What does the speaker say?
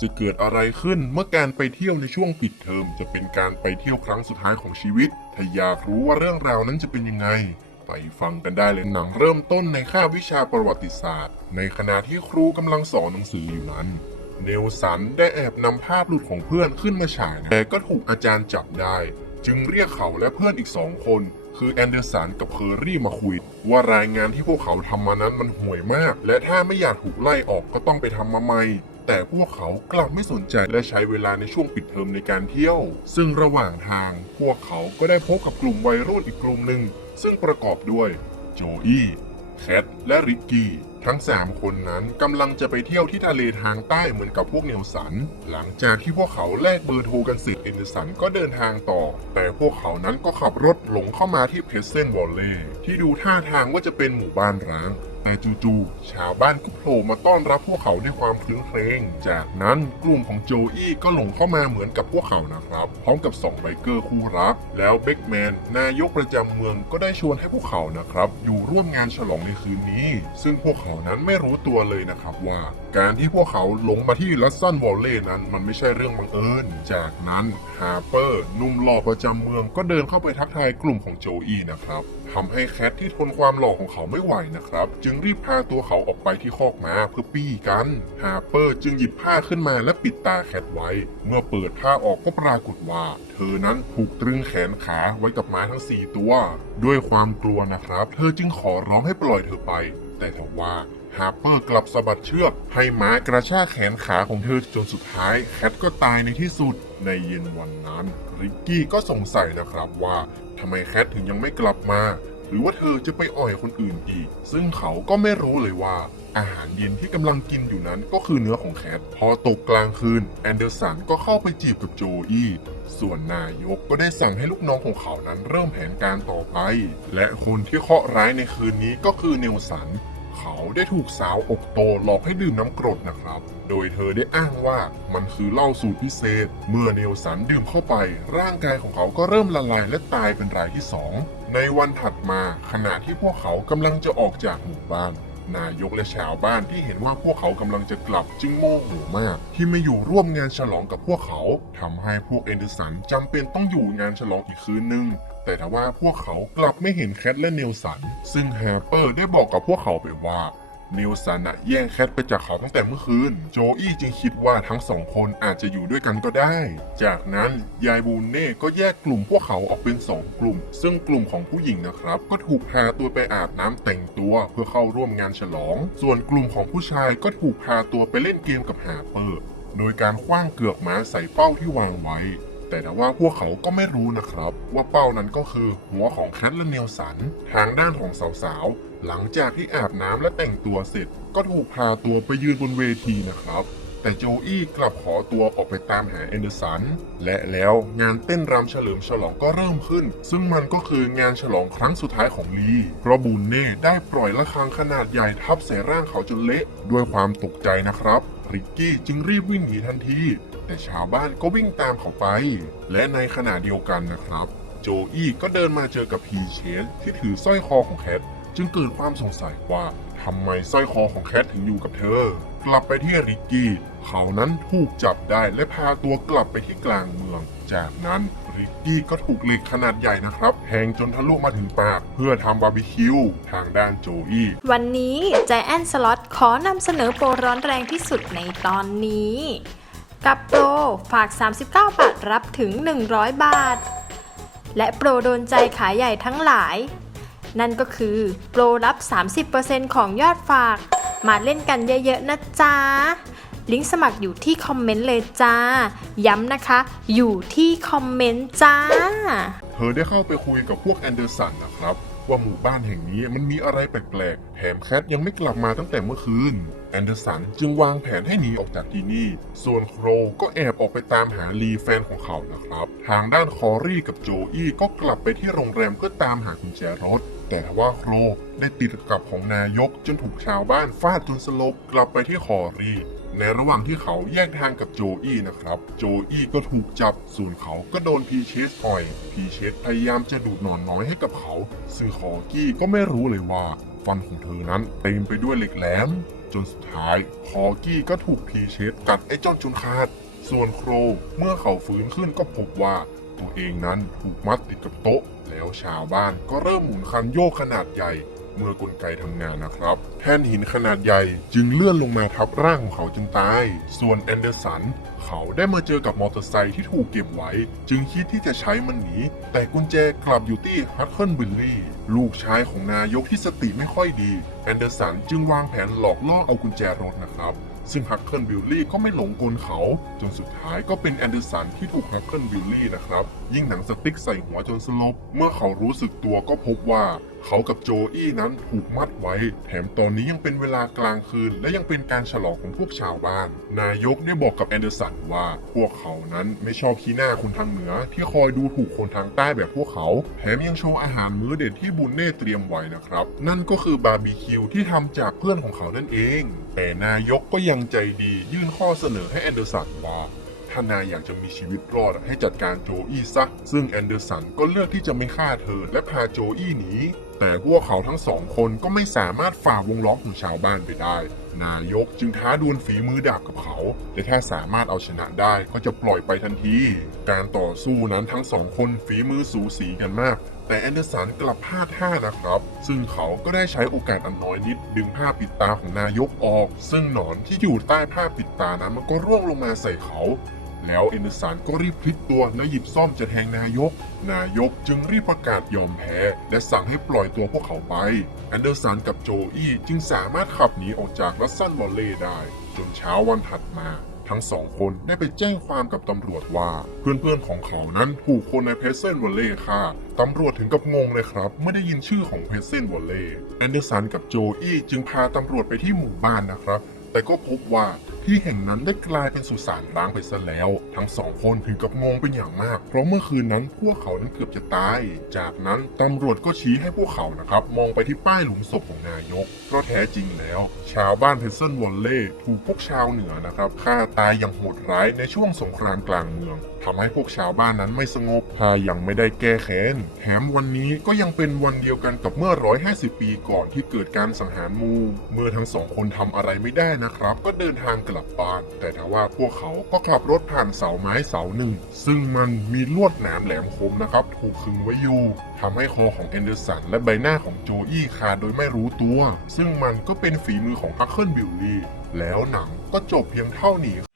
จะเกิดอะไรขึ้น เมื่อการไปเที่ยวในช่วงปิดเทอม จะเป็นการไปเที่ยวครั้งสุดท้ายของชีวิต ถ้าอยากรู้ว่าเรื่องราวนั้นจะเป็นยังไง ไปฟังกันได้เลยหนังเริ่มต้นในคาบวิชาประวัติศาสตร์ ในขณะที่ครูกำลังสอนหนังสืออยู่นั้นเนลสันได้แอบนำภาพหลุดของเพื่อนขึ้นมาฉาย แต่ก็ถูกอาจารย์จับได้ จึงเรียกเขาและเพื่อนอีกสองคน คือแอนเดอร์สันกับเคอรี่มาคุย ว่ารายงานที่พวกเขาทำมานั้นมันห่วยมาก และถ้าไม่อยากถูกไล่ออกก็ต้องไปทำมาใหม่ แต่พวกเขากลับไม่สนใจและใช้เวลาในช่วงปิดเทอมในการเที่ยว ซึ่งระหว่างทางพวกเขาก็ได้พบกับกลุ่มวัยรุ่นอีกกลุ่มหนึ่ง ซึ่งประกอบด้วยโจอี้แคทและริกกี้ทั้ง 3 คนนั้นกำลังจะไปเที่ยวที่ทะเลทางใต้เหมือนกับพวกเนลสัน หลังจากที่พวกเขาแลกเบอร์โทรกันเสร็จเอนเดอร์สันก็เดินทางต่อ แต่พวกเขานั้นก็ขับรถหลงเข้ามาที่เพรสเซนต์วอลเล่ที่ดูท่าทางว่าจะเป็นหมู่บ้านร้าง แต่จู่ๆชาวบ้านก็โผล่มาต้อนรับพวกเขาด้วยความคลื้นเครงจากนั้นกลุ่มของโจอี้ก็หลงเข้ามาเหมือนกับพวกเขานะครับ พร้อมกับสองไบเกอร์คู่รัก แล้วเบคแมนนายกประจำเมืองก็ได้ชวนให้พวกเขานะครับ อยู่ร่วมงานฉลองในคืนนี้ ซึ่งพวกเขานั้นไม่รู้ตัวเลยนะครับว่า การที่พวกเขาหลงมาที่ลัสซันวอลเล่นั้นมันไม่ใช่เรื่องบังเอิญจากนั้นฮาร์เปอร์นุ่มหล่อประจำเมืองก็เดินเข้าไปทักทายกลุ่มของโจอี้นะครับทำให้แคทที่ทนความหล่อของเขาไม่ไหวนะครับจึงรีบพาตัวเขาออกไปที่คอกม้าเพื่อปี้กัน ฮาร์เปอร์จึงหยิบผ้าขึ้นมาและปิดตาแคทไว้ เมื่อเปิดผ้าออกก็ปรากฏว่า เธอนั้นถูกตรึงแขนขาไว้กับม้าทั้ง4ตัว ด้วยความกลัวนะครับ เธอจึงขอร้องให้ปล่อยเธอไป แต่ทว่าฮาร์เปอร์กลับสะบัดเชือกให้ม้ากระชากแขนขาของเธอจนสุดท้ายแคทก็ตายในที่สุด ในเย็นวันนั้น ริกกี้ก็สงสัยนะครับว่าทำไมแคทถึงยังไม่กลับมา หรือว่าเธอจะไปอ่อยคนอื่นอีก ซึ่งเขาก็ไม่รู้เลยว่า อาหารเย็นที่กำลังกินอยู่นั้นก็คือเนื้อของแคท พอตกกลางคืนแอนเดอร์สันก็เข้าไปจีบกับโจอี้ ส่วนนายกก็ได้สั่งให้ลูกน้องของเขานั้นเริ่มแผนการต่อไป และคนที่เคาะร้ายในคืนนี้ก็คือเนลสัน เขาได้ถูกสาวอกโตหลอกให้ดื่มน้ำกรดนะครับ โดยเธอได้อ้างว่ามันคือเหล้าสูตรพิเศษ เมื่อเนลสันดื่มเข้าไป ร่างกายของเขาก็เริ่มละลายและตายเป็นรายที่สองในวันถัดมาขณะที่พวกเขากำลังจะออกจากหมู่บ้านนายกและชาวบ้านที่เห็นว่าพวกเขากำลังจะกลับจึงโมโหมาก ที่ไม่อยู่ร่วมงานฉลองกับพวกเขาทำให้พวกเอนเดอร์สันจำเป็นต้องอยู่งานฉลองอีกคืนหนึ่ง แต่ทว่าพวกเขากลับไม่เห็นแคทและเนลสัน ซึ่งแฮร์เปอร์ได้บอกกับพวกเขาไปว่าเนลสันอะแย่งแคทไปจากเขาตั้งแต่เมื่อคืน โจอี้จึงคิดว่าทั้งสองคนอาจจะอยู่ด้วยกันก็ได้ จากนั้นยายบูนเน่ก็แยกกลุ่มพวกเขาออกเป็นสองกลุ่ม ซึ่งกลุ่มของผู้หญิงนะครับ ก็ถูกพาตัวไปอาบน้ำแต่งตัวเพื่อเข้าร่วมงานฉลอง ส่วนกลุ่มของผู้ชายก็ถูกพาตัวไปเล่นเกมกับฮาเปอร์ โดยการคว้างเกือกม้าใส่เป้าที่วางไว้ แต่ทว่าพวกเขาก็ไม่รู้นะครับ ว่าเป้านั้นก็คือหัวของแคทและเนลสัน ทางด้านของสาวๆ หลังจากที่อาบน้ำและแต่งตัวเสร็จ ก็ถูกพาตัวไปยืนบนเวทีนะครับ แต่โจอี้กลับขอตัวออกไปตามหาแอนเดอร์สัน และแล้วงานเต้นรำเฉลิมฉลองก็เริ่มขึ้น ซึ่งมันก็คืองานฉลองครั้งสุดท้ายของลีเพราะบูนเน่ได้ปล่อยระฆังขนาดใหญ่ทับใส่ร่างเขาจนเละด้วยความตกใจนะครับริกกี้จึงรีบวิ่งหนีทันที แต่ชาวบ้านก็วิ่งตามเขาไป และในขณะเดียวกันนะครับ โจอี้ก็เดินมาเจอกับพีเชนที่ถือสร้อยคอของแคท จึงเกิดความสงสัยว่าทำไมสร้อยคอของแคทถึงอยู่กับเธอ กลับไปที่ริกกี้ เขานั้นถูกจับได้และพาตัวกลับไปที่กลางเมือง จากนั้นริกกี้ก็ถูกเหล็กขนาดใหญ่นะครับแทงจนทะลุมาถึงปากเพื่อทำบาร์บีคิวทางด้านโจอี้วันนี้ใจแอนสล็อตขอนำเสนอโปรร้อนแรงที่สุดในตอนนี้ กับโปรฝาก 39 บาทรับถึง 100 บาท และโปรโดนใจขายใหญ่ทั้งหลาย นั่นก็คือโปรรับ 30%ของยอดฝาก มาเล่นกันเยอะๆนะจ๊ะ ลิงก์สมัครอยู่ที่คอมเมนต์เลยจ้า ย้ำนะคะ อยู่ที่คอมเมนต์จ้า เธอได้เข้าไปคุยกับพวกแอนเดอร์สันนะครับ ว่าหมู่บ้านแห่งนี้มันมีอะไรแปลกๆ แถมแคทยังไม่กลับมาตั้งแต่เมื่อคืน แอนเดอร์สันจึงวางแผนให้หนีออกจากที่นี่ ส่วนโครก็แอบออกไปตามหาลีแฟนของเขานะครับ ทางด้านคอรี่กับโจอี้ก็กลับไปที่โรงแรมเพื่อตามหากุญแจรถ แต่ว่าโครได้ติดกับของนายกจนถูกชาวบ้านฟาดจนสลบกลับไปที่คอรี่ในระหว่างที่เขาแยกทางกับโจอี้นะครับ โจอี้ก็ถูกจับ ส่วนเขาก็โดนพีเชสอ่อย พีเชสพยายามจะดูดนอนน้อยให้กับเขา ซึ่งคอกี้ก็ไม่รู้เลยว่า ฟันของเธอนั้นเต็มไปด้วยเหล็กแหลม จนสุดท้ายคอกี้ก็ถูกพีเชสกัดไอ้จ้อนจนขาด ส่วนโครเมื่อเขาฟื้นขึ้นก็พบว่าตัวเองนั้นถูกมัดติดกับโต๊ะ แล้วชาวบ้านก็เริ่มหมุนคันโยกขนาดใหญ่ เมื่อกลไกทำงานนะครับ แท่นหินขนาดใหญ่จึงเลื่อนลงมาทับร่างของเขาจนตาย ส่วนแอนเดอร์สัน เขาได้มาเจอกับมอเตอร์ไซค์ที่ถูกเก็บไว้ จึงคิดที่จะใช้มันหนี แต่กุญแจกลับอยู่ที่ฮัตเคิลบิลลี่ลูกชายของนายกที่สติไม่ค่อยดีแอนเดอร์สันจึงวางแผนหลอกล่อเอากุญแจรถนะครับซึ่งฮักเคิลบิลลี่ก็ไม่หลงกลเขา จนสุดท้ายก็เป็นแอนเดอร์สันที่ถูกฮักเคิลบิลลี่นะครับ ยิ่งหนังสติ๊กใส่หัวจนสลบ เมื่อเขารู้สึกตัวก็พบว่าเขากับโจอี้นั้นถูกมัดไว้ แถมตอนนี้ยังเป็นเวลากลางคืน และยังเป็นการฉลองของพวกชาวบ้าน นายกได้บอกกับแอนเดอร์สันว่า พวกเขานั้นไม่ชอบขี้หน้าคนทางเหนือ ที่คอยดูถูกคนทางใต้แบบพวกเขา แถมยังโชว์อาหารมื้อเด็ดที่บุญเน่เตรียมไว้นะครับ นั่นก็คือบาร์บีคิวที่ทำจากเพื่อนของเขานั่นเอง แต่นายกก็ยังใจดียื่นข้อเสนอให้แอนเดอร์สันว่า ถ้านายอยากจะมีชีวิตรอดให้จัดการโจอี้ซะ ซึ่งแอนเดอร์สันก็เลือกที่จะไม่ฆ่าเธอและพาโจอี้หนี แต่พวกเขาทั้งสองคนก็ไม่สามารถฝ่าวงล้อมของชาวบ้านไปได้ นายกจึงท้าดวลฝีมือดาบกับเขาและถ้าสามารถเอาชนะได้ก็จะปล่อยไปทันที การต่อสู้นั้นทั้งสองคนฝีมือสูสีกันมากแต่แอนเดอร์สันกลับพลาดท่านะครับ ซึ่งเขาก็ได้ใช้โอกาสอันน้อยนิด ดึงผ้าปิดตาของนายกออก ซึ่งหนอนที่อยู่ใต้ผ้าปิดตานั้นมันก็ร่วงลงมาใส่เขา แล้วแอนเดอร์สันก็รีบพลิกตัวและหยิบซ่อมจะแทงนายก นายกจึงรีบประกาศยอมแพ้ และสั่งให้ปล่อยตัวพวกเขาไปแอนเดอร์สันกับโจอี้จึงสามารถขับหนีออกจากรัสซันวอลเล่ได้ จนเช้าวันถัดมา ทั้งสองคนได้ไปแจ้งความกับตำรวจว่า เพื่อนๆของเขานั้นถูกคนในเพเซนวอลเล่ฆ่าตำรวจถึงกับงงเลยครับไม่ได้ยินชื่อของเพเซนวอลเล่แอนเดอร์สันกับโจอี้จึงพาตำรวจไปที่หมู่บ้านนะครับ แต่ก็พบว่าที่แห่งนั้นได้กลายเป็นสุสานร้างไปซะแล้ว ทั้งสองคนถึงกับงงเป็นอย่างมาก เพราะเมื่อคืนนั้นพวกเขานั้นเกือบจะตาย จากนั้นตำรวจก็ชี้ให้พวกเขานะครับมองไปที่ป้ายหลุมศพของนายก เพราะแท้จริงแล้ว ชาวบ้านเพนเซนวอลเล่ถูกพวกชาวเหนือนะครับฆ่าตายอย่างโหดร้ายในช่วงสงครามกลางเมืองทำให้พวกชาวบ้านนั้นไม่สงบถ้ายังไม่ได้แก้แค้นแถมวันนี้ก็ยังเป็นวันเดียวกันกับเมื่อ 150 ปีก่อนที่เกิดการสังหารหมู เมื่อทั้งสองคนทำอะไรไม่ได้นะครับ ก็เดินทางกลับลับบ้าน แต่ทว่าพวกเขาก็ขับรถผ่านเสาไม้เสาหนึ่ง ซึ่งมันมีลวดหนามแหลมคมนะครับ ถูกขึงไว้อยู่ทำให้คอของแอนเดอร์สันและใบหน้าของโจอี้ขาดโดยไม่รู้ตัว ซึ่งมันก็เป็นฝีมือของฮักเคิลบิลลี่แล้วหนังก็จบเพียงเท่านี้